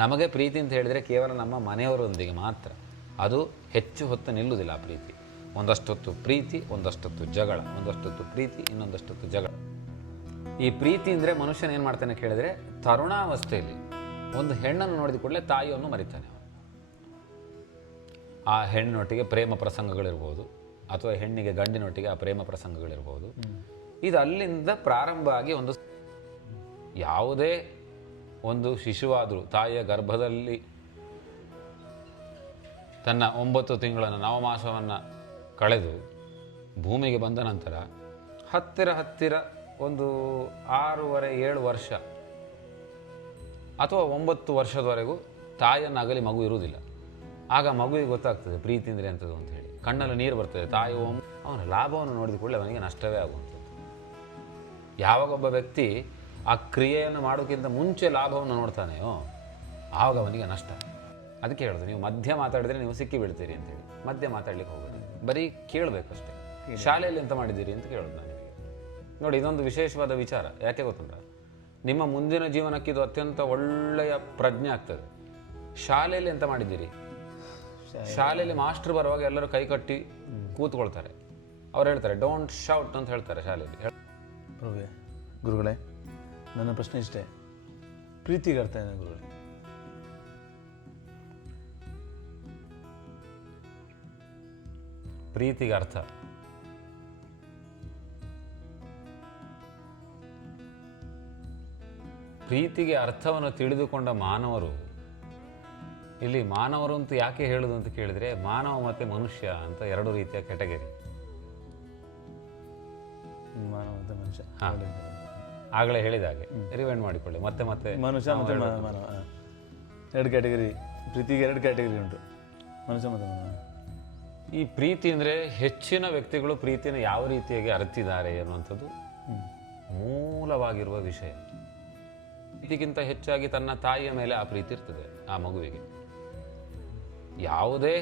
ನಮಗೆ ಪ್ರೀತಿ ಅಂತ ಹೇಳಿದರೆ ಕೇವಲ ನಮ್ಮ ಮನೆಯವರೊಂದಿಗೆ ಮಾತ್ರ. ಅದು ಹೆಚ್ಚು ಹೊತ್ತು ನಿಲ್ಲುವುದಿಲ್ಲ ಆ ಪ್ರೀತಿ. ಒಂದಷ್ಟೊತ್ತು ಪ್ರೀತಿ, ಒಂದಷ್ಟೊತ್ತು ಜಗಳ, ಒಂದಷ್ಟೊತ್ತು ಪ್ರೀತಿ, ಇನ್ನೊಂದಷ್ಟೊತ್ತು ಜಗಳ. ಈ ಪ್ರೀತಿ ಅಂದರೆ ಮನುಷ್ಯನ ಏನು ಮಾಡ್ತಾನೆ ಕೇಳಿದರೆ, ತರುಣಾವಸ್ಥೆಯಲ್ಲಿ ಒಂದು ಹೆಣ್ಣನ್ನು ನೋಡಿದ ಕೂಡಲೇ ತಾಯಿಯನ್ನು ಮರಿತಾನೆ. ಆ ಹೆಣ್ಣಿನೊಟ್ಟಿಗೆ ಪ್ರೇಮ ಪ್ರಸಂಗಗಳಿರ್ಬೋದು, ಅಥವಾ ಹೆಣ್ಣಿಗೆ ಗಂಡಿನೊಟ್ಟಿಗೆ ಆ ಪ್ರೇಮ ಪ್ರಸಂಗಗಳಿರ್ಬೋದು. ಇದು ಅಲ್ಲಿಂದ ಪ್ರಾರಂಭ ಆಗಿ ಒಂದು ಯಾವುದೇ ಒಂದು ಶಿಶುವಾದರೂ ತಾಯಿಯ ಗರ್ಭದಲ್ಲಿ ತನ್ನ 9 ತಿಂಗಳನ್ನು ನವಮಾಸವನ್ನು ಕಳೆದು ಭೂಮಿಗೆ ಬಂದ ನಂತರ ಹತ್ತಿರ ಒಂದು 6.5-7 ವರ್ಷ ಅಥವಾ 9 ವರ್ಷದವರೆಗೂ ತಾಯಿಯನ್ನು ಅಗಲಿ ಮಗು ಇರುವುದಿಲ್ಲ. ಆಗ ಮಗುವಿಗೆ ಗೊತ್ತಾಗ್ತದೆ ಪ್ರೀತಿ ಅಂದರೆ ಎಂಥದ್ದು ಅಂತ ಹೇಳಿ. ಕಣ್ಣಲ್ಲಿ ನೀರು ಬರ್ತದೆ. ತಾಯಿ ಅವನ ಲಾಭವನ್ನು ನೋಡಿದ ಕೂಡಲೇ ಅವನಿಗೆ ನಷ್ಟವೇ ಆಗುವಂಥದ್ದು. ಯಾವಾಗೊಬ್ಬ ವ್ಯಕ್ತಿ ಆ ಕ್ರಿಯೆಯನ್ನು ಮಾಡೋಕ್ಕಿಂತ ಮುಂಚೆ ಲಾಭವನ್ನು ನೋಡ್ತಾನೆಯೋ ಆವಾಗ ಅವನಿಗೆ ನಷ್ಟ. ಅದಕ್ಕೆ ಹೇಳೋದು, ನೀವು ಮಧ್ಯ ಮಾತಾಡಿದ್ರೆ ನೀವು ಸಿಕ್ಕಿ ಬೀಳ್ತೀರಿ ಅಂತೇಳಿ. ಮಧ್ಯ ಮಾತಾಡ್ಲಿಕ್ಕೆ ಹೋಗಬೇಡಿ, ಬರೀ ಕೇಳಬೇಕಷ್ಟೇ. ಶಾಲೆಯಲ್ಲಿ ಎಂತ ಮಾಡಿದ್ದೀರಿ ಅಂತ ಕೇಳೋದು ನಾನು ನಿಮಗೆ. ನೋಡಿ, ಇದೊಂದು ವಿಶೇಷವಾದ ವಿಚಾರ. ಯಾಕೆ ಗೊತ್ತುಂಟ, ನಿಮ್ಮ ಮುಂದಿನ ಜೀವನಕ್ಕೆ ಇದು ಅತ್ಯಂತ ಒಳ್ಳೆಯ ಪ್ರಜ್ಞೆ ಆಗ್ತದೆ. ಶಾಲೆಯಲ್ಲಿ ಎಂತ ಮಾಡಿದ್ದೀರಿ? ಶಾಲೆಯಲ್ಲಿ ಮಾಸ್ಟರ್ ಬರುವಾಗ ಎಲ್ಲರೂ ಕೈ ಕಟ್ಟಿ ಕೂತ್ಕೊಳ್ತಾರೆ. ಅವ್ರು ಹೇಳ್ತಾರೆ ಡೋಂಟ್ ಶೌಟ್ ಅಂತ ಹೇಳ್ತಾರೆ ಶಾಲೆಯಲ್ಲಿ. ಗುರುಗಳೇ, ನನ್ನ ಪ್ರಶ್ನೆ ಇಷ್ಟೇ, ಪ್ರೀತಿಗೆ ಅರ್ಥ ಏನು ಗುರುಗಳೇ? ಪ್ರೀತಿಗೆ ಅರ್ಥ ಪ್ರೀತಿಗೆ ಅರ್ಥವನ್ನು ತಿಳಿದುಕೊಂಡ ಮಾನವರು, ಇಲ್ಲಿ ಮಾನವರು ಅಂತ ಯಾಕೆ ಹೇಳುದು ಅಂತ ಕೇಳಿದರೆ, ಮಾನವ ಮತ್ತು ಮನುಷ್ಯ ಅಂತ 2 ರೀತಿಯ ಕ್ಯಾಟಗರಿ. ಮಾನವ ಮತ್ತು ಮನುಷ್ಯ ಆಗಲೇ ಹೇಳಿದ ಹಾಗೆ ರಿವೈಂಡ್ ಮಾಡಿಕೊಳ್ಳಿ. ಮತ್ತೆ ಮನುಷ್ಯ ಮತ್ತು ಮಾನವ 2 ಕ್ಯಾಟಗರಿ. ಪ್ರೀತಿಗೆ 2 ಕ್ಯಾಟಗರಿ ಉಂಟು, ಮನುಷ್ಯ ಮತ್ತು ಮಾನವ. ಈ ಪ್ರೀತಿ ಅಂದರೆ ಹೆಚ್ಚಿನ ವ್ಯಕ್ತಿಗಳು ಪ್ರೀತಿಯನ್ನು ಯಾವ ರೀತಿಯಾಗಿ ಅರಿತಿದ್ದಾರೆ ಅನ್ನುವಂಥದ್ದು ಮೂಲವಾಗಿರುವ ವಿಷಯ. ಪ್ರೀತಿಗಿಂತ ಹೆಚ್ಚಾಗಿ ತನ್ನ ತಾಯಿಯ ಮೇಲೆ ಆ ಪ್ರೀತಿ ಇರ್ತದೆ ಆ ಮಗುವಿಗೆ. ಯಾವುದೇ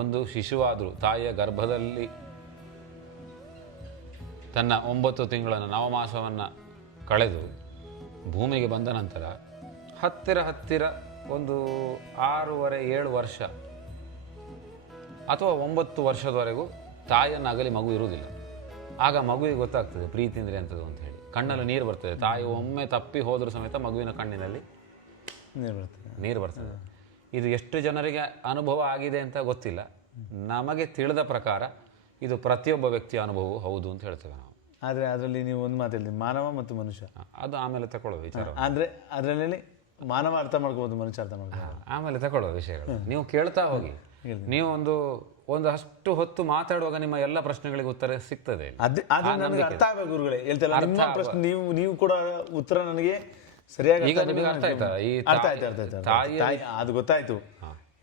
ಒಂದು ಶಿಶುವಾದರೂ ತಾಯಿಯ ಗರ್ಭದಲ್ಲಿ ತನ್ನ 9 ತಿಂಗಳನ್ನು ನವಮಾಸವನ್ನು ಕಳೆದು ಭೂಮಿಗೆ ಬಂದ ನಂತರ ಹತ್ತಿರ ಒಂದು 6.5-7 ವರ್ಷ ಅಥವಾ 9 ವರ್ಷದವರೆಗೂ ತಾಯಿಯನ್ನು ಅಗಲಿ ಮಗು ಇರುವುದಿಲ್ಲ. ಆಗ ಮಗುವಿಗೆ ಗೊತ್ತಾಗ್ತದೆ ಪ್ರೀತಿ ಅಂದರೆ ಎಂಥದ್ದು ಅಂತ ಹೇಳಿ. ಕಣ್ಣಲ್ಲಿ ನೀರು ಬರ್ತದೆ. ತಾಯಿ ಒಮ್ಮೆ ತಪ್ಪಿ ಹೋದರೂ ಸಮೇತ ಮಗುವಿನ ಕಣ್ಣಿನಲ್ಲಿ ನೀರು ಬರ್ತದೆ. ಇದು ಎಷ್ಟು ಜನರಿಗೆ ಅನುಭವ ಆಗಿದೆ ಅಂತ ಗೊತ್ತಿಲ್ಲ. ನಮಗೆ ತಿಳಿದ ಪ್ರಕಾರ ಇದು ಪ್ರತಿಯೊಬ್ಬ ವ್ಯಕ್ತಿಯ ಅನುಭವವು ಹೌದು ಅಂತ ಹೇಳ್ತೇವೆ ನಾವು. ಆದರೆ ಅದರಲ್ಲಿ ನೀವು ಒಂದು ಮಾತು ಹೇಳಿದ್ರಿ, ಮಾನವ ಮತ್ತು ಮನುಷ್ಯ. ಅದು ಆಮೇಲೆ ತಗೊಳ್ಳೋದು ವಿಚಾರ. ಅಂದರೆ ಅದರಲ್ಲಿ ಮಾನವ ಅರ್ಥ ಮಾಡ್ಕೋಬೋದು, ಮನುಷ್ಯ ಅರ್ಥ ಮಾಡ್ಕೋಬೋದು, ಆಮೇಲೆ ತಗೊಳ್ಳೋದು ವಿಷಯಗಳು. ನೀವು ಕೇಳ್ತಾ ಹೋಗಿ. ನೀವು ಒಂದು ಅಷ್ಟು ಹೊತ್ತು ಮಾತಾಡುವಾಗ ನಿಮ್ಮ ಎಲ್ಲ ಪ್ರಶ್ನೆಗಳಿಗೆ ಉತ್ತರ ಸಿಗ್ತದೆ. ನನಗೆ ಅರ್ಥ ಆಗಬೇಕು ಗುರುಗಳೇ. ಹೇಳ್ತಲ್ಲ ನಿಮ್ಮ ಪ್ರಶ್ನೆ, ನೀವು ಕೂಡ ಉತ್ತರ ನನಗೆ ಸರಿಯಾಗಿ ಈಗ ನಿಮಗೆ ಅರ್ಥ ಆಯ್ತಾ? ಈ ಅರ್ಥ ಆಯ್ತು, ಅದು ಗೊತ್ತಾಯ್ತು.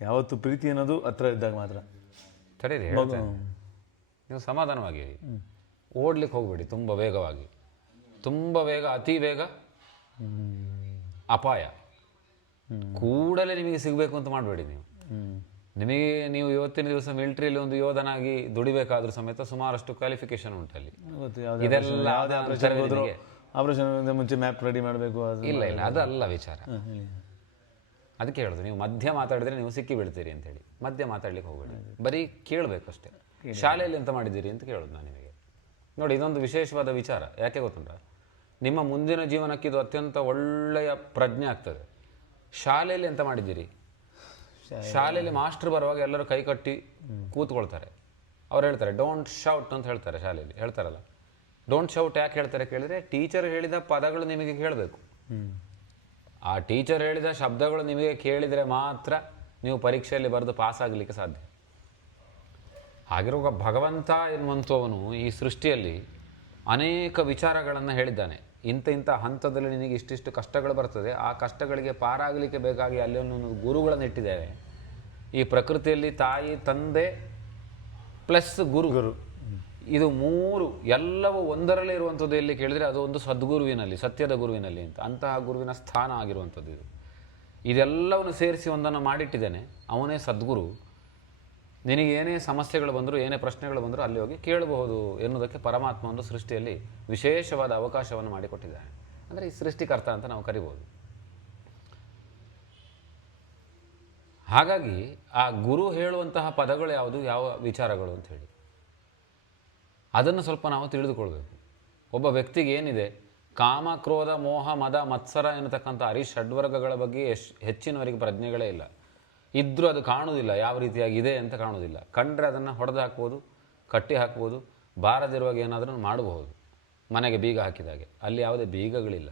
ಯಾವತ್ತು ಪ್ರೀತಿ ಅನ್ನೋದು ಹತ್ರ ಇದ್ದಾಗ ಮಾತ್ರ. ತಡೀರಿ, ನೀವು ಸಮಾಧಾನವಾಗಿ ಓಡ್ಲಿಕ್ಕೆ ಹೋಗ್ಬೇಡಿ. ತುಂಬ ವೇಗವಾಗಿ, ತುಂಬ ವೇಗ, ಅತಿ ವೇಗ ಅಪಾಯ. ಕೂಡಲೇ ನಿಮಗೆ ಸಿಗಬೇಕು ಅಂತ ಮಾಡಬೇಡಿ. ನೀವು ಇವತ್ತಿನ ದಿವಸ ಮಿಲಿಟರಿಯಲ್ಲಿ ಒಂದು ಯೋಧನಾಗಿ ದುಡಿಬೇಕಾದ್ರೂ ಸಮೇತ ಸುಮಾರಷ್ಟು ಕ್ವಾಲಿಫಿಕೇಶನ್ ಉಂಟಲ್ಲಿ. ಇದೆಲ್ಲ ಆಪರೇಷನ್ ಮುಂಚೆ ಮ್ಯಾಪ್ ರೆಡಿ ಮಾಡಬೇಕು. ಇಲ್ಲ, ಅದಲ್ಲ ವಿಚಾರ. ಅದಕ್ಕೆ ಹೇಳೋದು, ನೀವು ಮಧ್ಯ ಮಾತಾಡಿದ್ರೆ ನೀವು ಸಿಕ್ಕಿ ಬೀಳ್ತೀರಿ ಅಂತೇಳಿ. ಮಧ್ಯ ಮಾತಾಡ್ಲಿಕ್ಕೆ ಹೋಗಬೇಡಿ, ಬರೀ ಕೇಳಬೇಕಷ್ಟೇ. ಶಾಲೆಯಲ್ಲಿ ಎಂತ ಮಾಡಿದ್ದೀರಿ ಅಂತ ಕೇಳೋದು ನಾನು ನಿಮಗೆ. ನೋಡಿ, ಇದೊಂದು ವಿಶೇಷವಾದ ವಿಚಾರ. ಯಾಕೆ ಗೊತ್ತುಂಟ, ನಿಮ್ಮ ಮುಂದಿನ ಜೀವನಕ್ಕೆ ಇದು ಅತ್ಯಂತ ಒಳ್ಳೆಯ ಪ್ರಜ್ಞೆ ಆಗ್ತದೆ. ಶಾಲೆಯಲ್ಲಿ ಎಂತ ಮಾಡಿದ್ದೀರಿ? ಶಾಲೆಯಲ್ಲಿ ಮಾಸ್ಟರ್ ಬರುವಾಗ ಎಲ್ಲರೂ ಕೈ ಕಟ್ಟಿ ಕೂತ್ಕೊಳ್ತಾರೆ. ಅವ್ರು ಹೇಳ್ತಾರೆ ಡೋಂಟ್ ಶೌಟ್ ಅಂತ ಹೇಳ್ತಾರೆ ಶಾಲೆಯಲ್ಲಿ. ಹೇಳ್ತಾರಲ್ಲ, ಡೋಂಟ್ ಶೌಟ್ ಯಾಕೆ ಹೇಳ್ತಾರೆ ಕೇಳಿದರೆ, ಟೀಚರ್ ಹೇಳಿದ ಪದಗಳು ನಿಮಗೆ ಕೇಳಬೇಕು. ಆ ಟೀಚರ್ ಹೇಳಿದ ಶಬ್ದಗಳು ನಿಮಗೆ ಕೇಳಿದರೆ ಮಾತ್ರ ನೀವು ಪರೀಕ್ಷೆಯಲ್ಲಿ ಬರೆದು ಪಾಸ್ ಆಗಲಿಕ್ಕೆ ಸಾಧ್ಯ. ಹಾಗಿರುವಾಗ ಭಗವಂತ ಎನ್ನುವಂಥವನು ಈ ಸೃಷ್ಟಿಯಲ್ಲಿ ಅನೇಕ ವಿಚಾರಗಳನ್ನು ಹೇಳಿದ್ದಾನೆ. ಇಂಥ ಹಂತದಲ್ಲಿ ನಿನಗೆ ಇಷ್ಟಿಷ್ಟು ಕಷ್ಟಗಳು ಬರ್ತದೆ, ಆ ಕಷ್ಟಗಳಿಗೆ ಪಾರಾಗಲಿಕ್ಕೆ ಬೇಕಾಗಿ ಅಲ್ಲಿ ಒಂದು ಗುರುಗಳನ್ನು ಇಟ್ಟಿದ್ದೇವೆ. ಈ ಪ್ರಕೃತಿಯಲ್ಲಿ ತಾಯಿ, ತಂದೆ ಪ್ಲಸ್ ಗುರು, ಇದು 3 ಎಲ್ಲವೂ ಒಂದರಲ್ಲೇ ಇರುವಂಥದ್ದು. ಎಲ್ಲಿ ಕೇಳಿದರೆ ಅದು ಒಂದು ಸದ್ಗುರುವಿನಲ್ಲಿ, ಸತ್ಯದ ಗುರುವಿನಲ್ಲಿ ಅಂತ. ಅಂತಹ ಗುರುವಿನ ಸ್ಥಾನ ಆಗಿರುವಂಥದ್ದು ಇದು. ಇದೆಲ್ಲವನ್ನು ಸೇರಿಸಿ ಒಂದನ್ನು ಮಾಡಿಟ್ಟಿದ್ದೇನೆ, ಅವನೇ ಸದ್ಗುರು. ನಿನಗೆ ಏನೇ ಸಮಸ್ಯೆಗಳು ಬಂದರೂ, ಏನೇ ಪ್ರಶ್ನೆಗಳು ಬಂದರೂ ಅಲ್ಲಿ ಹೋಗಿ ಕೇಳಬಹುದು ಎನ್ನುವುದಕ್ಕೆ ಪರಮಾತ್ಮ ಒಂದು ಸೃಷ್ಟಿಯಲ್ಲಿ ವಿಶೇಷವಾದ ಅವಕಾಶವನ್ನು ಮಾಡಿಕೊಟ್ಟಿದ್ದಾನೆ. ಅಂದರೆ ಈ ಸೃಷ್ಟಿಕರ್ತ ಅಂತ ನಾವು ಕರಿಬೋದು. ಹಾಗಾಗಿ ಆ ಗುರು ಹೇಳುವಂತಹ ಪದಗಳು ಯಾವುದು, ಯಾವ ವಿಚಾರಗಳು ಅಂತ ಹೇಳಿ ಅದನ್ನು ಸ್ವಲ್ಪ ನಾವು ತಿಳಿದುಕೊಳ್ಬೇಕು. ಒಬ್ಬ ವ್ಯಕ್ತಿಗೆ ಏನಿದೆ, ಕಾಮ, ಕ್ರೋಧ, ಮೋಹ, ಮದ, ಮತ್ಸರ ಎನ್ನತಕ್ಕಂಥ ಷಡ್ವರ್ಗಗಳ ಬಗ್ಗೆ ಹೆಚ್ಚಿನವರಿಗೆ ಪ್ರಜ್ಞೆಗಳೇ ಇಲ್ಲ. ಇದ್ದರೂ ಅದು ಕಾಣುವುದಿಲ್ಲ, ಯಾವ ರೀತಿಯಾಗಿ ಇದೆ ಅಂತ ಕಾಣುವುದಿಲ್ಲ. ಕಂಡ್ರೆ ಅದನ್ನು ಹೊಡೆದು ಹಾಕ್ಬೋದು, ಕಟ್ಟಿ ಹಾಕ್ಬೋದು, ಬಾರದಿರುವಾಗ ಏನಾದರೂ ಮಾಡಬಹುದು. ಮನೆಗೆ ಬೀಗ ಹಾಕಿದಾಗೆ ಅಲ್ಲಿ ಯಾವುದೇ ಬೀಗಗಳಿಲ್ಲ.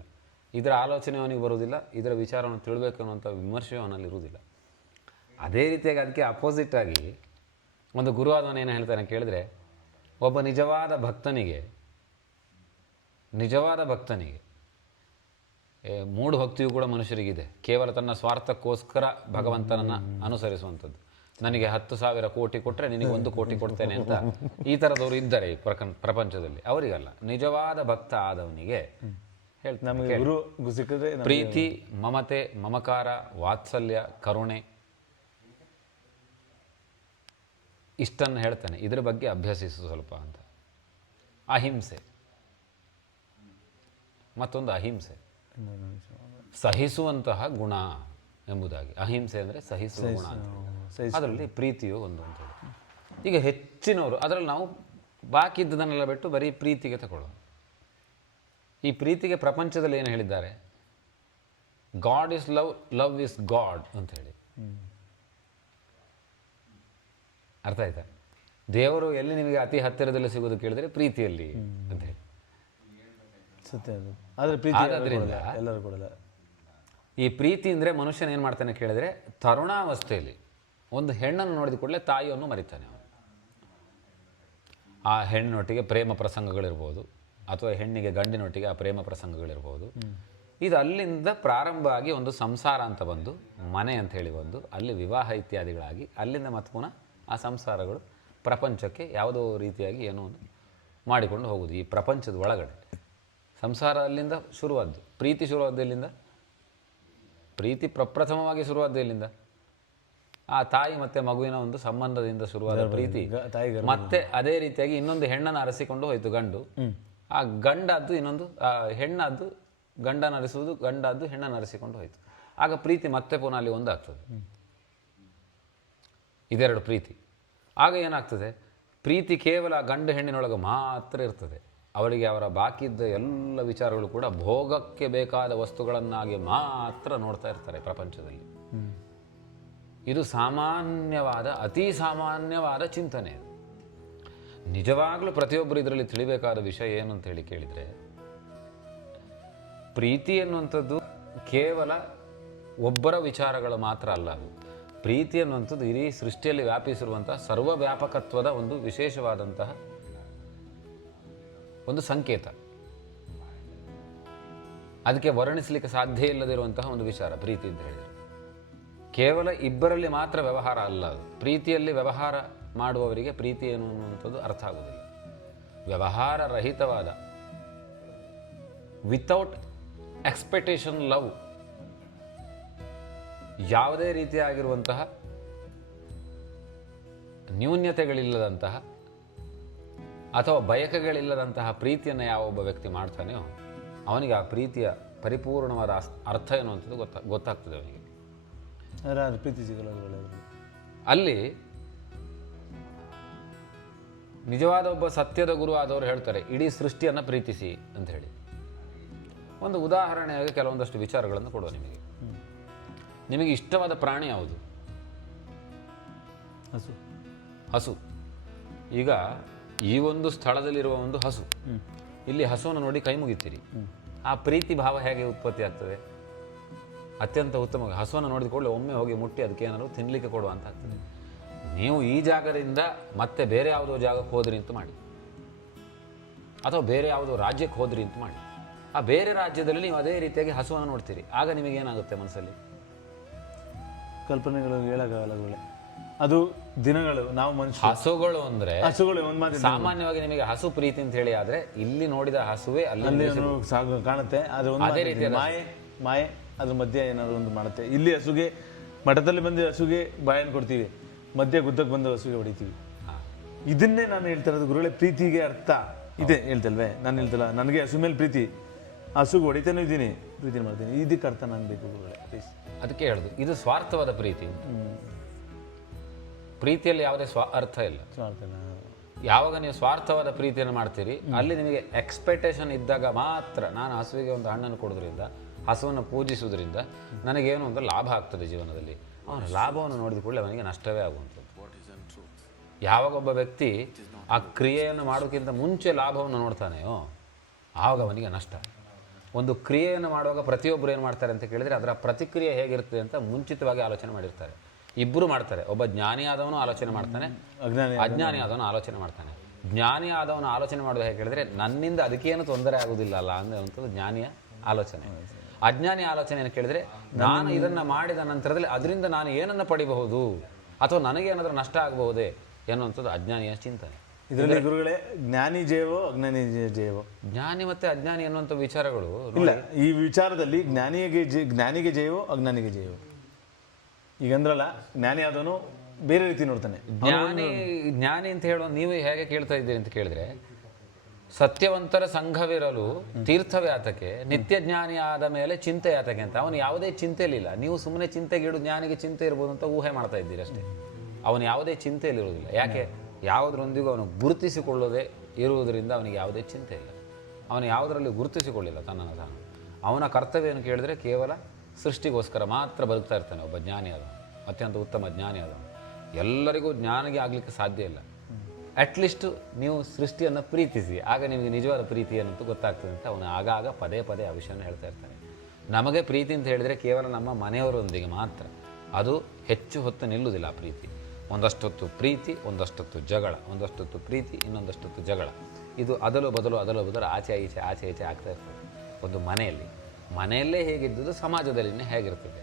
ಇದರ ಆಲೋಚನೆ ಅವನಿಗೆ ಬರುವುದಿಲ್ಲ, ಇದರ ವಿಚಾರವನ್ನು ತಿಳಬೇಕು ಅನ್ನುವಂಥ ವಿಮರ್ಶೆ ಅವನಲ್ಲಿ ಇರುವುದಿಲ್ಲ. ಅದೇ ರೀತಿಯಾಗಿ ಅದಕ್ಕೆ ಅಪೋಸಿಟಾಗಿ ಒಂದು ಗುರುವಾದವನು ಏನು ಹೇಳ್ತಾನೆ ಕೇಳಿದ್ರೆ, ಒಬ್ಬ ನಿಜವಾದ ಭಕ್ತನಿಗೆ ಮೂಢ ಭಕ್ತಿಯೂ ಕೂಡ ಮನುಷ್ಯರಿಗಿದೆ. ಕೇವಲ ತನ್ನ ಸ್ವಾರ್ಥಕ್ಕೋಸ್ಕರ ಭಗವಂತನನ್ನು ಅನುಸರಿಸುವಂಥದ್ದು. ನನಗೆ 10,000 ಕೋಟಿ ಕೊಟ್ಟರೆ ನಿನಗೆ 1 ಕೋಟಿ ಕೊಡ್ತೇನೆ ಅಂತ ಈ ಥರದವರು ಇದ್ದಾರೆ ಈ ಪ್ರಪಂಚದಲ್ಲಿ. ಅವರಿಗಲ್ಲ, ನಿಜವಾದ ಭಕ್ತ ಆದವನಿಗೆ ನಮಗೆ ಗುರು ಸಿಕ್ಕಿದ್ರೆ ಪ್ರೀತಿ, ಮಮತೆ, ಮಮಕಾರ, ವಾತ್ಸಲ್ಯ, ಕರುಣೆ ಇಷ್ಟನ್ನು ಹೇಳ್ತಾನೆ. ಇದರ ಬಗ್ಗೆ ಅಭ್ಯಸಿಸು ಸ್ವಲ್ಪ ಅಂತ. ಅಹಿಂಸೆ, ಮತ್ತೊಂದು ಅಹಿಂಸೆ, ಸಹಿಸುವಂತಹ ಗುಣ ಎಂಬುದಾಗಿ. ಅಹಿಂಸೆ ಅಂದರೆ ಸಹಿಸುವ ಗುಣ ಅಂತ. ಅದರಲ್ಲಿ ಪ್ರೀತಿಯು ಒಂದು ಅಂತೇಳಿ. ಈಗ ಹೆಚ್ಚಿನವರು ಅದರಲ್ಲಿ ನಾವು ಬಾಕಿ ಇದ್ದದನ್ನೆಲ್ಲ ಬಿಟ್ಟು ಬರೀ ಪ್ರೀತಿಗೆ ತಗೊಳ್ಳೋಣ. ಈ ಪ್ರೀತಿಗೆ ಪ್ರಪಂಚದಲ್ಲಿ ಏನು ಹೇಳಿದ್ದಾರೆ, god is love, love is god ಅಂತ ಹೇಳಿ. ಅರ್ಥ ಆಯ್ತಾ? ದೇವರು ಎಲ್ಲಿ ನಿಮಗೆ ಅತಿ ಹತ್ತಿರದಲ್ಲಿ ಸಿಗೋದು ಕೇಳಿದರೆ ಪ್ರೀತಿಯಲ್ಲಿ ಅಂತ ಹೇಳಿ. ಸತ್ಯ ಅದು. ಆದರೆ ಪ್ರೀತಿ ಎಲ್ಲರೂ ಕೊಡಲ್ಲ. ಈ ಪ್ರೀತಿ ಅಂದರೆ ಮನುಷ್ಯನ ಏನು ಮಾಡ್ತಾನೆ ಕೇಳಿದರೆ, ತರುಣಾವಸ್ಥೆಯಲ್ಲಿ ಒಂದು ಹೆಣ್ಣನ್ನು ನೋಡಿದ ಕೂಡಲೇ ತಾಯಿಯನ್ನು ಮರಿತಾನೆ ಅವನು. ಆ ಹೆಣ್ಣೊಟ್ಟಿಗೆ ಪ್ರೇಮ ಪ್ರಸಂಗಗಳಿರ್ಬೋದು, ಅಥವಾ ಹೆಣ್ಣಿಗೆ ಗಂಡಿನೊಟ್ಟಿಗೆ ಆ ಪ್ರೇಮ ಪ್ರಸಂಗಗಳಿರ್ಬೋದು. ಇದು ಅಲ್ಲಿಂದ ಪ್ರಾರಂಭ ಆಗಿ ಒಂದು ಸಂಸಾರ ಅಂತ ಬಂದು, ಮನೆ ಅಂತ ಹೇಳಿ ಬಂದು, ಅಲ್ಲಿ ವಿವಾಹ ಇತ್ಯಾದಿಗಳಾಗಿ, ಅಲ್ಲಿಂದ ಮತ್ತೆ ಪುನಃ ಆ ಸಂಸಾರಗಳು ಪ್ರಪಂಚಕ್ಕೆ ಯಾವುದೋ ರೀತಿಯಾಗಿ ಏನೋ ಒಂದು ಮಾಡಿಕೊಂಡು ಹೋಗುವುದು. ಈ ಪ್ರಪಂಚದ ಒಳಗಡೆ ಸಂಸಾರ ಅಲ್ಲಿಂದ ಶುರುವಾದ್ದು. ಪ್ರೀತಿ ಶುರುವಾದ್ದು ಎಲ್ಲಿಂದ? ಪ್ರೀತಿ ಪ್ರಪ್ರಥಮವಾಗಿ ಶುರುವಾದ್ದು ಎಲ್ಲಿಂದ? ಆ ತಾಯಿ ಮತ್ತು ಮಗುವಿನ ಒಂದು ಸಂಬಂಧದಿಂದ ಶುರುವಾದ ಪ್ರೀತಿ. ಮತ್ತೆ ಅದೇ ರೀತಿಯಾಗಿ ಇನ್ನೊಂದು ಹೆಣ್ಣನ್ನು ಅರಸಿಕೊಂಡು ಹೋಯಿತು ಗಂಡು. ಆ ಗಂಡದ್ದು ಇನ್ನೊಂದು ಹೆಣ್ಣದ್ದು ಗಂಡನ ಅರಸುವುದು, ಗಂಡದ್ದು ಹೆಣ್ಣನ್ನು ಅರಸಿಕೊಂಡು ಹೋಯಿತು. ಆಗ ಪ್ರೀತಿ ಮತ್ತೆ ಪುನಃ ಅಲ್ಲಿ ಒಂದಾಗ್ತದೆ. ಇದೆರಡು ಪ್ರೀತಿ. ಆಗ ಏನಾಗ್ತದೆ, ಪ್ರೀತಿ ಕೇವಲ ಗಂಡು ಹೆಣ್ಣಿನೊಳಗೆ ಮಾತ್ರ ಇರ್ತದೆ. ಅವರಿಗೆ ಅವರ ಬಾಕಿ ಇದ್ದ ಎಲ್ಲ ವಿಚಾರಗಳು ಕೂಡ ಭೋಗಕ್ಕೆ ಬೇಕಾದ ವಸ್ತುಗಳನ್ನಾಗಿ ಮಾತ್ರ ನೋಡ್ತಾ ಇರ್ತಾರೆ ಪ್ರಪಂಚದಲ್ಲಿ. ಇದು ಸಾಮಾನ್ಯವಾದ, ಅತಿ ಸಾಮಾನ್ಯವಾದ ಚಿಂತನೆ. ನಿಜವಾಗ್ಲೂ ಪ್ರತಿಯೊಬ್ಬರು ಇದರಲ್ಲಿ ತಿಳಿಬೇಕಾದ ವಿಷಯ ಏನು ಅಂತ ಹೇಳಿ ಕೇಳಿದರೆ, ಪ್ರೀತಿ ಎನ್ನುವಂಥದ್ದು ಕೇವಲ ಒಬ್ಬರ ವಿಚಾರಗಳು ಮಾತ್ರ ಅಲ್ಲ. ಅದು ಪ್ರೀತಿ ಅನ್ನುವಂಥದ್ದು ಇಡೀ ಸೃಷ್ಟಿಯಲ್ಲಿ ವ್ಯಾಪಿಸಿರುವಂತಹ ಸರ್ವವ್ಯಾಪಕತ್ವದ ಒಂದು ವಿಶೇಷವಾದಂತಹ ಒಂದು ಸಂಕೇತ. ಅದಕ್ಕೆ ವರ್ಣಿಸಲಿಕ್ಕೆ ಸಾಧ್ಯ ಇಲ್ಲದಿರುವಂತಹ ಒಂದು ವಿಚಾರ ಪ್ರೀತಿ ಅಂತ ಹೇಳಿದರೆ. ಕೇವಲ ಇಬ್ಬರಲ್ಲಿ ಮಾತ್ರ ವ್ಯವಹಾರ ಅಲ್ಲ ಅದು. ಪ್ರೀತಿಯಲ್ಲಿ ವ್ಯವಹಾರ ಮಾಡುವವರಿಗೆ ಪ್ರೀತಿ ಏನು ಅನ್ನುವಂಥದ್ದು ಅರ್ಥ ಆಗುವುದಿಲ್ಲ. ವ್ಯವಹಾರ ರಹಿತವಾದ, ವಿತೌಟ್ ಎಕ್ಸ್ಪೆಕ್ಟೇಷನ್ ಲವ್, ಯಾವುದೇ ರೀತಿಯಾಗಿರುವಂತಹ ನ್ಯೂನ್ಯತೆಗಳಿಲ್ಲದಂತಹ ಅಥವಾ ಬಯಕೆಗಳಿಲ್ಲದಂತಹ ಪ್ರೀತಿಯನ್ನು ಯಾವೊಬ್ಬ ವ್ಯಕ್ತಿ ಮಾಡ್ತಾನೆಯೋ ಅವನಿಗೆ ಆ ಪ್ರೀತಿಯ ಪರಿಪೂರ್ಣವಾದ ಅರ್ಥ ಎನ್ನುವಂಥದ್ದು ಗೊತ್ತಾಗ್ತದೆ ಅವನಿಗೆ. ಪ್ರೀತಿ ಸಿಗಲ್ಲ ಅಲ್ಲಿ ನಿಜವಾದ ಒಬ್ಬ ಸತ್ಯದ ಗುರು ಆದವರು ಹೇಳ್ತಾರೆ, ಇಡೀ ಸೃಷ್ಟಿಯನ್ನು ಪ್ರೀತಿಸಿ ಅಂತ ಹೇಳಿ. ಒಂದು ಉದಾಹರಣೆಯಾಗಿ ಕೆಲವೊಂದಷ್ಟು ವಿಚಾರಗಳನ್ನು ಕೊಡುವ ನಿಮಗೆ. ನಿಮಗೆ ಇಷ್ಟವಾದ ಪ್ರಾಣಿ ಯಾವುದು? ಹಸು. ಹಸು. ಈಗ ಈ ಒಂದು ಸ್ಥಳದಲ್ಲಿರುವ ಒಂದು ಹಸು, ಇಲ್ಲಿ ಹಸುವನ್ನು ನೋಡಿ ಕೈ ಮುಗಿತೀರಿ. ಆ ಪ್ರೀತಿ ಭಾವ ಹೇಗೆ ಉತ್ಪತ್ತಿ ಆಗ್ತದೆ? ಅತ್ಯಂತ ಉತ್ತಮ. ಹಸುವನ್ನು ನೋಡಿದ ಕೂಡಲೇ ಒಮ್ಮೆ ಹೋಗಿ ಮುಟ್ಟಿ ಅದಕ್ಕೆ ಏನಾದ್ರು ತಿನ್ನಲಿಕ್ಕೆ ಕೊಡುವ ಅಂತ ಆಗ್ತದೆ. ನೀವು ಈ ಜಾಗದಿಂದ ಮತ್ತೆ ಬೇರೆ ಯಾವುದೋ ಜಾಗಕ್ಕೆ ಹೋದ್ರಿ ಅಂತ ಮಾಡಿ, ಅಥವಾ ಬೇರೆ ಯಾವುದೋ ರಾಜ್ಯಕ್ಕೆ ಹೋದ್ರಿ ಅಂತ ಮಾಡಿ. ಆ ಬೇರೆ ರಾಜ್ಯದಲ್ಲಿ ನೀವು ಅದೇ ರೀತಿಯಾಗಿ ಹಸುವನ್ನು ನೋಡ್ತೀರಿ. ಆಗ ನಿಮಗೇನಾಗುತ್ತೆ ಮನಸ್ಸಲ್ಲಿ? ಕಲ್ಪನೆಗಳು ಹೇಳೋಕ್ಕಾಗಲ್ಲ. ಅದು ದಿನಗಳು ನಾವು ಮನುಷ್ಯ. ಹಸುಗಳು ಅಂದರೆ ಹಸುಗಳು ಒಂದು ಮಾತು, ಸಾಮಾನ್ಯವಾಗಿ ನಿಮಗೆ ಹಸು ಪ್ರೀತಿ ಅಂತ ಹೇಳಿ ಆದ್ರೆ ಇಲ್ಲಿ ನೋಡಿದ ಹಸುವೆ ಅಲ್ಲಿ ಕಾಣುತ್ತೆ. ಅದು ಅದೇ ರೀತಿ ಮಾಯೆ ಅದ್ರ ಮಧ್ಯೆ ಏನಾದ್ರು ಒಂದು ಮಾಡುತ್ತೆ. ಇಲ್ಲಿ ಹಸುಗೆ ಮಠದಲ್ಲಿ ಬಂದ ಹಸುಗೆ ಬಾಯನ್ನು ಕೊಡ್ತೀವಿ, ಮಧ್ಯೆ ಗುದ್ದಕ್ಕೆ ಬಂದ ಹಸುಗೆ ಹೊಡಿತೀವಿ. ಇದನ್ನೇ ನಾನು ಹೇಳ್ತಾ ಇರೋದು ಗುರುಗಳೇ. ಪ್ರೀತಿಗೆ ಅರ್ಥ ಇದೆ ಹೇಳ್ತಲ್ವೇ? ನಾನು ಹೇಳ್ತಲ್ಲ, ನನಗೆ ಹಸು ಮೇಲೆ ಪ್ರೀತಿ, ಹಸುಗೆ ಹೊಡಿತಾನೂ ಇದ್ದೀನಿ, ಪ್ರೀತಿ ಮಾಡ್ತೀನಿ. ಇದಕ್ಕೆ ಅರ್ಥ ನಾನು ಬೇಕು ಗುರುಗಳೇ ಪ್ಲೀಸ್. ಅದಕ್ಕೆ ಹೇಳುದು ಇದು ಸ್ವಾರ್ಥವಾದ ಪ್ರೀತಿ. ಪ್ರೀತಿಯಲ್ಲಿ ಯಾವುದೇ ಅರ್ಥ ಇಲ್ಲ. ಸ್ವಾರ್ಥನ. ಯಾವಾಗ ನೀವು ಸ್ವಾರ್ಥವಾದ ಪ್ರೀತಿಯನ್ನು ಮಾಡ್ತೀರಿ ಅಲ್ಲಿ ನಿಮಗೆ ಎಕ್ಸ್ಪೆಕ್ಟೇಷನ್ ಇದ್ದಾಗ ಮಾತ್ರ, ನಾನು ಹಸುವಿಗೆ ಒಂದು ಹಣ್ಣನ್ನು ಕೊಡೋದ್ರಿಂದ, ಹಸುವನ್ನು ಪೂಜಿಸೋದ್ರಿಂದ ನನಗೇನು ಒಂದು ಲಾಭ ಆಗ್ತದೆ ಜೀವನದಲ್ಲಿ, ಅವನ ಲಾಭವನ್ನು ನೋಡಿದ ಕೂಡಲೇ ಅವನಿಗೆ ನಷ್ಟವೇ ಆಗುವಂಥದ್ದು. ಯಾವಾಗ ಒಬ್ಬ ವ್ಯಕ್ತಿ ಆ ಕ್ರಿಯೆಯನ್ನು ಮಾಡೋಕ್ಕಿಂತ ಮುಂಚೆ ಲಾಭವನ್ನು ನೋಡ್ತಾನೆಯೋ ಆವಾಗ ಅವನಿಗೆ ನಷ್ಟ. ಒಂದು ಕ್ರಿಯೆಯನ್ನು ಮಾಡುವಾಗ ಪ್ರತಿಯೊಬ್ಬರು ಏನು ಮಾಡ್ತಾರೆ ಅಂತ ಕೇಳಿದರೆ ಅದರ ಪ್ರತಿಕ್ರಿಯೆ ಹೇಗಿರ್ತದೆ ಅಂತ ಮುಂಚಿತವಾಗಿ ಆಲೋಚನೆ ಮಾಡಿರ್ತಾರೆ. ಇಬ್ಬರು ಮಾಡ್ತಾರೆ. ಒಬ್ಬ ಜ್ಞಾನಿ ಆದವನು ಆಲೋಚನೆ ಮಾಡ್ತಾನೆ, ಅಜ್ಞಾನಿ ಆದವನು ಆಲೋಚನೆ ಮಾಡ್ತಾನೆ. ಜ್ಞಾನಿ ಆದವನು ಆಲೋಚನೆ ಮಾಡೋದು ಹೇಗೆ ಹೇಳಿದ್ರೆ ನನ್ನಿಂದ ಅದಕ್ಕೇನು ತೊಂದರೆ ಆಗೋದಿಲ್ಲ ಅಲ್ಲ ಅನ್ನುವಂಥದ್ದು ಜ್ಞಾನಿಯ ಆಲೋಚನೆ. ಅಜ್ಞಾನಿ ಆಲೋಚನೆಯನ್ನು ಕೇಳಿದರೆ ನಾನು ಇದನ್ನು ಮಾಡಿದ ನಂತರದಲ್ಲಿ ಅದರಿಂದ ನಾನು ಏನನ್ನು ಪಡಿಬಹುದು ಅಥವಾ ನನಗೇನಾದರೂ ನಷ್ಟ ಆಗಬಹುದೇ ಎನ್ನುವಂಥದ್ದು ಅಜ್ಞಾನಿಯ ಚಿಂತನೆ. ಇದರಲ್ಲಿ ಗುರುಗಳೇ ಜ್ಞಾನಿ ಜೇವೋ ಅಜ್ಞಾನಿ ಜೇವೋ? ಜ್ಞಾನಿ ಮತ್ತು ಅಜ್ಞಾನಿ ಎನ್ನುವಂಥ ವಿಚಾರಗಳು ಇಲ್ಲ. ಈ ವಿಚಾರದಲ್ಲಿ ಜ್ಞಾನಿಗೆ ಜೇವೋ ಅಜ್ಞಾನಿಗೆ ಜೇವೋ? ಈಗ ಅಂದ್ರಲ್ಲ, ಜ್ಞಾನಿ ಆದವನು ಬೇರೆ ರೀತಿ ನೋಡ್ತಾನೆ. ಜ್ಞಾನಿ ಅಂತ ಹೇಳುವ ನೀವು ಹೇಗೆ ಕೇಳ್ತಾ ಇದ್ದೀರಿ ಅಂತ ಕೇಳಿದ್ರೆ, ಸತ್ಯವಂತರ ಸಂಘವಿರಲು ತೀರ್ಥವೇ ಆತಕ್ಕೆ, ನಿತ್ಯ ಜ್ಞಾನಿ ಆದ ಮೇಲೆ ಚಿಂತೆ ಆತಕ್ಕೆ ಅಂತ. ಅವನು ಯಾವುದೇ ಚಿಂತೆಯಲ್ಲಿಲ್ಲ. ನೀವು ಸುಮ್ಮನೆ ಚಿಂತೆಗೀಡು ಜ್ಞಾನಿಗೆ ಚಿಂತೆ ಇರ್ಬೋದು ಅಂತ ಊಹೆ ಮಾಡ್ತಾ ಇದ್ದೀರಿ ಅಷ್ಟೇ. ಅವನು ಯಾವುದೇ ಚಿಂತೆಯಲ್ಲಿರುವುದಿಲ್ಲ. ಯಾಕೆ? ಯಾವುದರೊಂದಿಗೂ ಅವನು ಗುರುತಿಸಿಕೊಳ್ಳದೆ ಇರುವುದರಿಂದ ಅವನಿಗೆ ಯಾವುದೇ ಚಿಂತೆ ಇಲ್ಲ. ಅವನು ಯಾವುದರಲ್ಲಿ ಗುರುತಿಸಿಕೊಳ್ಳಿಲ್ಲ ತನ್ನನ್ನು ತಾನು. ಅವನ ಕರ್ತವ್ಯವನ್ನು ಕೇಳಿದರೆ ಕೇವಲ ಸೃಷ್ಟಿಗೋಸ್ಕರ ಮಾತ್ರ ಬದುಕ್ತಾ ಇರ್ತಾನೆ ಒಬ್ಬ ಜ್ಞಾನಿ ಆದವನು, ಅತ್ಯಂತ ಉತ್ತಮ ಜ್ಞಾನಿ ಆದವನು. ಎಲ್ಲರಿಗೂ ಜ್ಞಾನಿಗೆ ಆಗಲಿಕ್ಕೆ ಸಾಧ್ಯ ಇಲ್ಲ. ಅಟ್ಲೀಸ್ಟ್ ನೀವು ಸೃಷ್ಟಿಯನ್ನು ಪ್ರೀತಿಸಿ, ಆಗ ನಿಮಗೆ ನಿಜವಾದ ಪ್ರೀತಿ ಏನಂತೂ ಗೊತ್ತಾಗ್ತದೆ ಅಂತ ಅವನು ಆಗಾಗ ಪದೇ ಪದೇ ಆ ವಿಷಯವನ್ನು ಹೇಳ್ತಾ ಇರ್ತಾನೆ. ನಮಗೆ ಪ್ರೀತಿ ಅಂತ ಹೇಳಿದರೆ ಕೇವಲ ನಮ್ಮ ಮನೆಯವರೊಂದಿಗೆ ಮಾತ್ರ, ಅದು ಹೆಚ್ಚು ಹೊತ್ತು ನಿಲ್ಲುವುದಿಲ್ಲ ಆ ಪ್ರೀತಿ. ಒಂದಷ್ಟೊತ್ತು ಪ್ರೀತಿ, ಒಂದಷ್ಟೊತ್ತು ಜಗಳ, ಒಂದಷ್ಟೊತ್ತು ಪ್ರೀತಿ, ಇನ್ನೊಂದಷ್ಟೊತ್ತು ಜಗಳ. ಇದು ಅದಲು ಬದಲು ಆಚೆ ಈಚೆ ಆಗ್ತಾ ಇರ್ತದೆ ಒಂದು ಮನೆಯಲ್ಲಿ. ಮನೆಯಲ್ಲೇ ಹೇಗಿದ್ದುದು ಸಮಾಜದಲ್ಲಿ ಹೇಗಿರ್ತದೆ.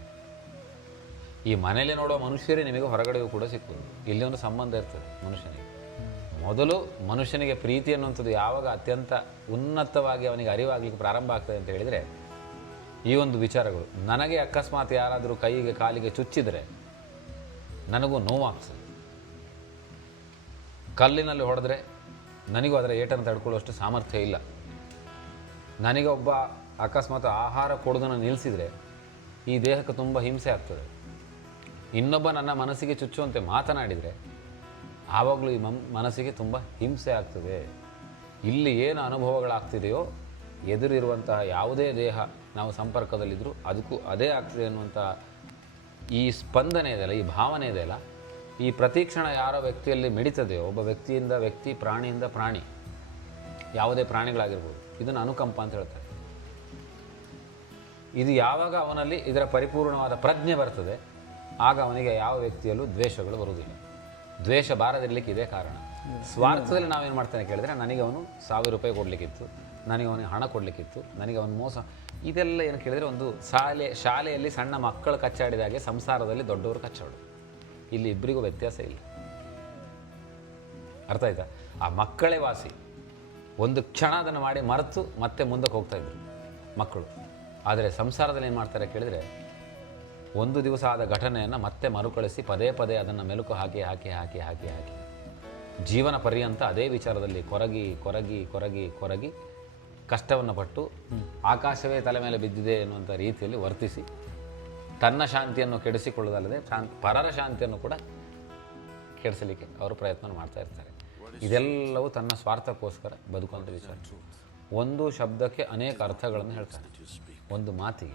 ಈ ಮನೆಯಲ್ಲೇ ನೋಡುವ ಮನುಷ್ಯರೇ ನಿಮಗೆ ಹೊರಗಡೆಯೂ ಕೂಡ ಸಿಗ್ತದೆ. ಇಲ್ಲಿ ಒಂದು ಸಂಬಂಧ ಇರ್ತದೆ ಮನುಷ್ಯನಿಗೆ. ಮೊದಲು ಮನುಷ್ಯನಿಗೆ ಪ್ರೀತಿ ಅನ್ನುವಂಥದ್ದು ಯಾವಾಗ ಅತ್ಯಂತ ಉನ್ನತವಾಗಿ ಅವನಿಗೆ ಅರಿವಾಗಲಿಕ್ಕೆ ಪ್ರಾರಂಭ ಆಗ್ತದೆ ಅಂತ ಹೇಳಿದರೆ ಈ ಒಂದು ವಿಚಾರಗಳು. ನನಗೆ ಅಕಸ್ಮಾತ್ ಯಾರಾದರೂ ಕೈಗೆ ಕಾಲಿಗೆ ಚುಚ್ಚಿದರೆ ನನಗೂ ನೋವಾಗ್ತದೆ. ಕಲ್ಲಿನಲ್ಲಿ ಹೊಡೆದ್ರೆ ನನಗೂ ಅದರ ಏಟನ್ನು ತಡ್ಕೊಳ್ಳುವಷ್ಟು ಸಾಮರ್ಥ್ಯ ಇಲ್ಲ. ನನಗೆ ಒಬ್ಬ ಅಕಸ್ಮಾತ್ ಆಹಾರ ಕೊಡೋದನ್ನು ನಿಲ್ಲಿಸಿದರೆ ಈ ದೇಹಕ್ಕೆ ತುಂಬ ಹಿಂಸೆ ಆಗ್ತದೆ. ಇನ್ನೊಬ್ಬ ನನ್ನ ಮನಸ್ಸಿಗೆ ಚುಚ್ಚುವಂತೆ ಮಾತನಾಡಿದರೆ ಆವಾಗಲೂ ಈ ಮನಸ್ಸಿಗೆ ತುಂಬ ಹಿಂಸೆ ಆಗ್ತದೆ. ಇಲ್ಲಿ ಏನು ಅನುಭವಗಳಾಗ್ತಿದೆಯೋ ಎದುರಿರುವಂತಹ ಯಾವುದೇ ದೇಹ ನಾವು ಸಂಪರ್ಕದಲ್ಲಿದ್ದರೂ ಅದಕ್ಕೂ ಅದೇ ಆಗ್ತದೆ ಅನ್ನುವಂಥ ಈ ಸ್ಪಂದನೆ ಇದೆಯಲ್ಲ, ಈ ಭಾವನೆ ಇದೆಯಲ್ಲ, ಈ ಪ್ರತಿಕ್ಷಣ ಯಾರೋ ವ್ಯಕ್ತಿಯಲ್ಲಿ ಮಿಡಿತದೆಯೋ, ಒಬ್ಬ ವ್ಯಕ್ತಿಯಿಂದ ವ್ಯಕ್ತಿ, ಪ್ರಾಣಿಯಿಂದ ಪ್ರಾಣಿ, ಯಾವುದೇ ಪ್ರಾಣಿಗಳಾಗಿರ್ಬೋದು, ಇದನ್ನು ಅನುಕಂಪ ಅಂತ ಹೇಳ್ತಾರೆ. ಇದು ಯಾವಾಗ ಅವನಲ್ಲಿ ಇದರ ಪರಿಪೂರ್ಣವಾದ ಪ್ರಜ್ಞೆ ಬರ್ತದೆ ಆಗ ಅವನಿಗೆ ಯಾವ ವ್ಯಕ್ತಿಯಲ್ಲೂ ದ್ವೇಷಗಳು ಬರುವುದಿಲ್ಲ. ದ್ವೇಷ ಬಾರದಿರಲಿಕ್ಕೆ ಇದೇ ಕಾರಣ. ಸ್ವಾರ್ಥದಲ್ಲಿ ನಾವೇನು ಮಾಡ್ತಾನೆ ಕೇಳಿದ್ರೆ, ನನಗೆ ಅವನು 1000 ರೂಪಾಯಿ ಕೊಡಲಿಕ್ಕಿತ್ತು, ನನಗೆ ಅವನಿಗೆ ಹಣ ಕೊಡಲಿಕ್ಕಿತ್ತು, ನನಗೆ ಅವನು ಮೋಸ, ಇದೆಲ್ಲ ಏನು ಕೇಳಿದರೆ ಒಂದು ಶಾಲೆಯಲ್ಲಿ ಸಣ್ಣ ಮಕ್ಕಳು ಕಚ್ಚಾಡಿದಾಗೆ ಸಂಸಾರದಲ್ಲಿ ದೊಡ್ಡವರು ಕಚ್ಚಾಡು. ಇಲ್ಲಿ ಇಬ್ಬರಿಗೂ ವ್ಯತ್ಯಾಸ ಇಲ್ಲ. ಅರ್ಥ ಆಯ್ತಾ? ಆ ಮಕ್ಕಳೇ ವಾಸಿ. ಒಂದು ಕ್ಷಣ ಅದನ್ನು ಮಾಡಿ ಮರೆತು ಮತ್ತೆ ಮುಂದಕ್ಕೆ ಹೋಗ್ತಾಯಿದ್ರು ಮಕ್ಕಳು. ಆದರೆ ಸಂಸಾರದಲ್ಲಿ ಏನು ಮಾಡ್ತಾರೆ ಕೇಳಿದರೆ, ಒಂದು ದಿವಸ ಆದ ಘಟನೆಯನ್ನು ಮತ್ತೆ ಮರುಕಳಿಸಿ ಪದೇ ಪದೇ ಅದನ್ನು ಮೆಲುಕು ಹಾಕಿ ಹಾಕಿ ಹಾಕಿ ಹಾಕಿ ಹಾಕಿ ಜೀವನ ಪರ್ಯಂತ ಅದೇ ವಿಚಾರದಲ್ಲಿ ಕೊರಗಿ ಕೊರಗಿ ಕೊರಗಿ ಕೊರಗಿ ಕಷ್ಟವನ್ನು ಪಟ್ಟು ಆಕಾಶವೇ ತಲೆ ಮೇಲೆ ಬಿದ್ದಿದೆ ಎನ್ನುವಂಥ ರೀತಿಯಲ್ಲಿ ವರ್ತಿಸಿ ತನ್ನ ಶಾಂತಿಯನ್ನು ಕೆಡಿಸಿಕೊಳ್ಳುವುದಲ್ಲದೆ ಪರರ ಶಾಂತಿಯನ್ನು ಕೂಡ ಕೆಡಿಸಲಿಕ್ಕೆ ಅವರು ಪ್ರಯತ್ನ ಮಾಡ್ತಾ ಇರ್ತಾರೆ. ಇದೆಲ್ಲವೂ ತನ್ನ ಸ್ವಾರ್ಥಕ್ಕೋಸ್ಕರ ಬದುಕುವಂಥ ವಿಚಾರ. ಒಂದು ಶಬ್ದಕ್ಕೆ ಅನೇಕ ಅರ್ಥಗಳನ್ನು ಹೇಳ್ತಾರೆ, ಒಂದು ಮಾತಿಗೆ.